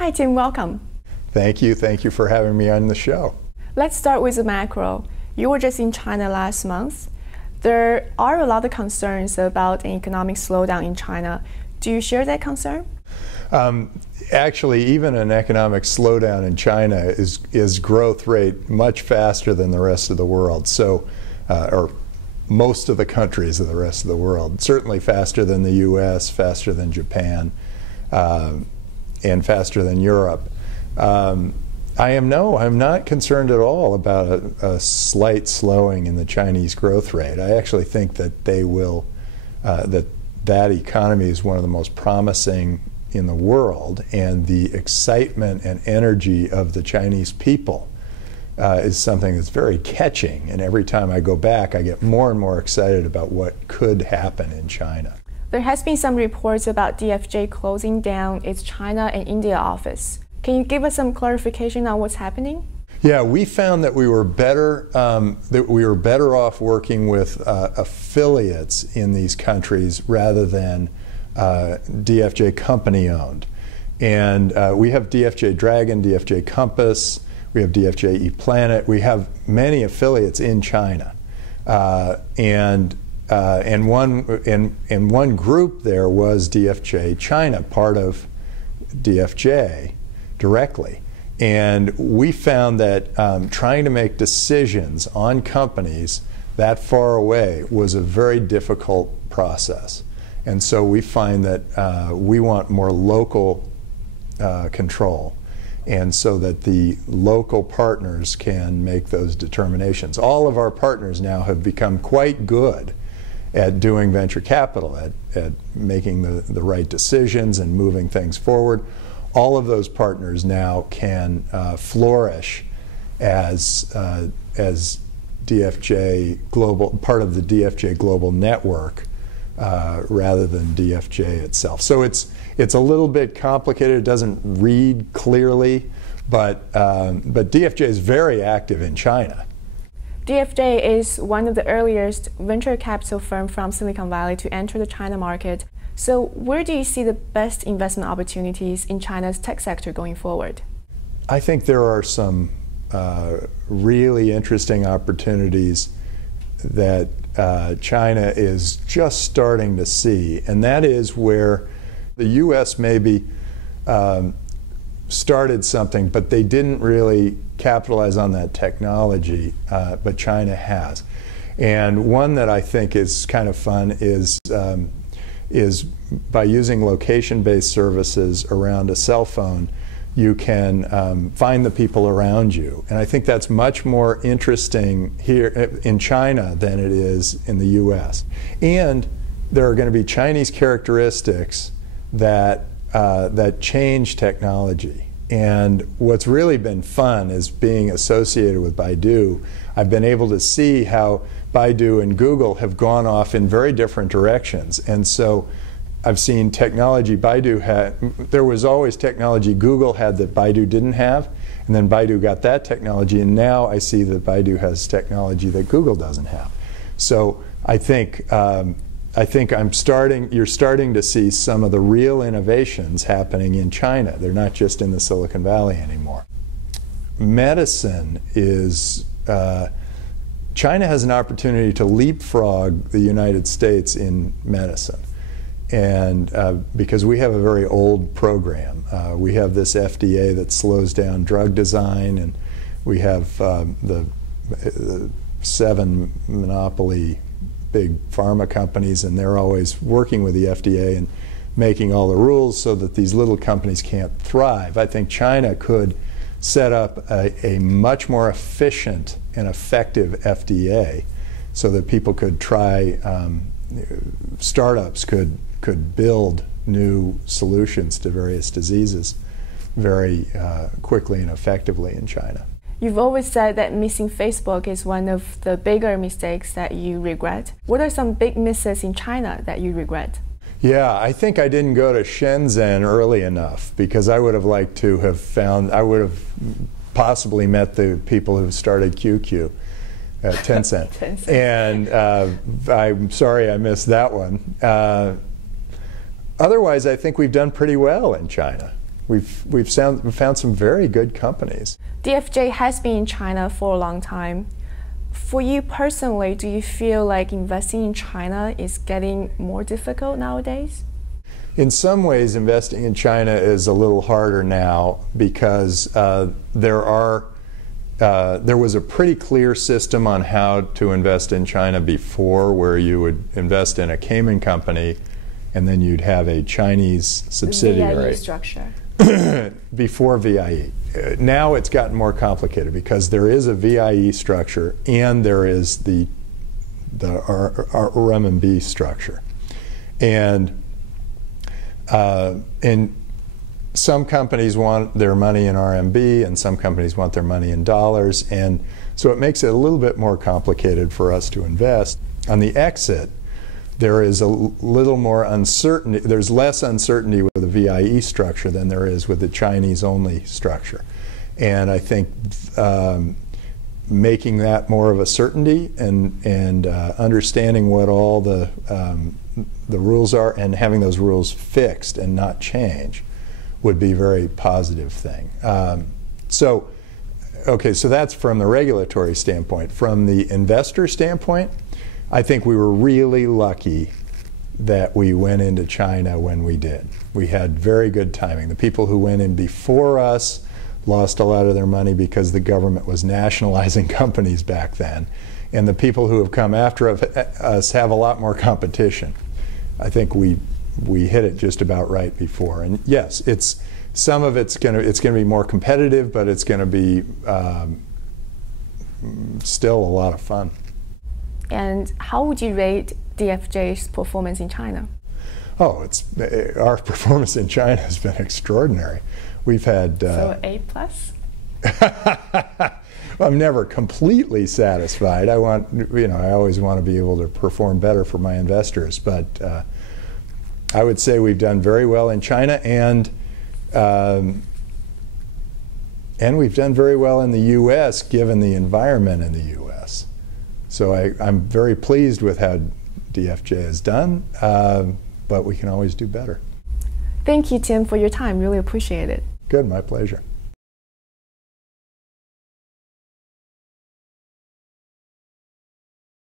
Hi Tim, welcome. Thank you for having me on the show. Let's start with the macro. You were just in China last month. There are a lot of concerns about an economic slowdown in China. Do you share that concern? Actually, even an economic slowdown in China is growth rate much faster than the rest of the world. So, or most of the countries of the rest of the world. Certainly faster than the U.S., faster than Japan, and faster than Europe. I'm not concerned at all about a slight slowing in the Chinese growth rate. I actually think that they will, that economy is one of the most promising in the world, and the excitement and energy of the Chinese people is something that's very catching. And every time I go back, I get more and more excited about what could happen in China. There has been some reports about DFJ closing down its China and India office. Can you give us some clarification on what's happening? Yeah, we found that we were better off working with affiliates in these countries rather than DFJ company owned. And we have DFJ Dragon, DFJ Compass, we have DFJ ePlanet. We have many affiliates in China, and one group there was DFJ China, part of DFJ directly. And we found that trying to make decisions on companies that far away was a very difficult process. And so we find that we want more local control, and so that the local partners can make those determinations. All of our partners now have become quite good at doing venture capital, at making the right decisions and moving things forward. All of those partners now can flourish as DFJ Global, part of the DFJ Global network, rather than DFJ itself. So it's a little bit complicated. It doesn't read clearly, but DFJ is very active in China. DFJ is one of the earliest venture capital firm from Silicon Valley to enter the China market. So where do you see the best investment opportunities in China's tech sector going forward? I think there are some really interesting opportunities that China is just starting to see, and that is where the U.S. maybe started something, but they didn't really capitalize on that technology, but China has. And one that I think is kind of fun is by using location-based services around a cell phone, you can find the people around you. And I think that's much more interesting here in China than it is in the U.S. And there are going to be Chinese characteristics that change technology. And what's really been fun is being associated with Baidu. I've been able to see how Baidu and Google have gone off in very different directions. And so I've seen technology Baidu had, there was always technology Google had that Baidu didn't have, and then Baidu got that technology, and now I see that Baidu has technology that Google doesn't have. So I think you're starting to see some of the real innovations happening in China. They're not just in the Silicon Valley anymore. Medicine is, China has an opportunity to leapfrog the United States in medicine. And because we have a very old program. We have this FDA that slows down drug design, and we have the 7 monopoly big pharma companies, and they're always working with the FDA and making all the rules so that these little companies can't thrive. I think China could set up a much more efficient and effective FDA so that people could try, startups could build new solutions to various diseases very quickly and effectively in China. You've always said that missing Facebook is one of the bigger mistakes that you regret. What are some big misses in China that you regret? Yeah, I think I didn't go to Shenzhen early enough, because I would have liked to have found, I would have possibly met the people who started QQ at Tencent. Tencent. And I'm sorry I missed that one. Otherwise, I think we've done pretty well in China. We've found some very good companies. DFJ has been in China for a long time. For you personally, do you feel like investing in China is getting more difficult nowadays? In some ways, investing in China is a little harder now because there was a pretty clear system on how to invest in China before, where you would invest in a Cayman company and then you'd have a Chinese subsidiary. VIE structure. Before VIE. Now it's gotten more complicated because there is a VIE structure and there is the RMB structure. And some companies want their money in RMB and some companies want their money in dollars, and so it makes it a little bit more complicated for us to invest. On the exit, there is a little more uncertainty. There's less uncertainty with the VIE structure than there is with the Chinese-only structure. And I think making that more of a certainty and understanding what all the rules are and having those rules fixed and not change would be a very positive thing. So that's from the regulatory standpoint. From the investor standpoint, I think we were really lucky that we went into China when we did. We had very good timing. The people who went in before us lost a lot of their money because the government was nationalizing companies back then. And the people who have come after us have a lot more competition. I think we hit it just about right before. And yes, some of it's going to be more competitive, but it's going to be still a lot of fun. And how would you rate DFJ's performance in China? Oh, our performance in China has been extraordinary. We've had so A+? I'm never completely satisfied. I always want to be able to perform better for my investors, but I would say we've done very well in China, and we've done very well in the U.S. given the environment in the U.S. So I'm very pleased with how DFJ has done, but we can always do better. Thank you, Tim, for your time. Really appreciate it. Good, my pleasure.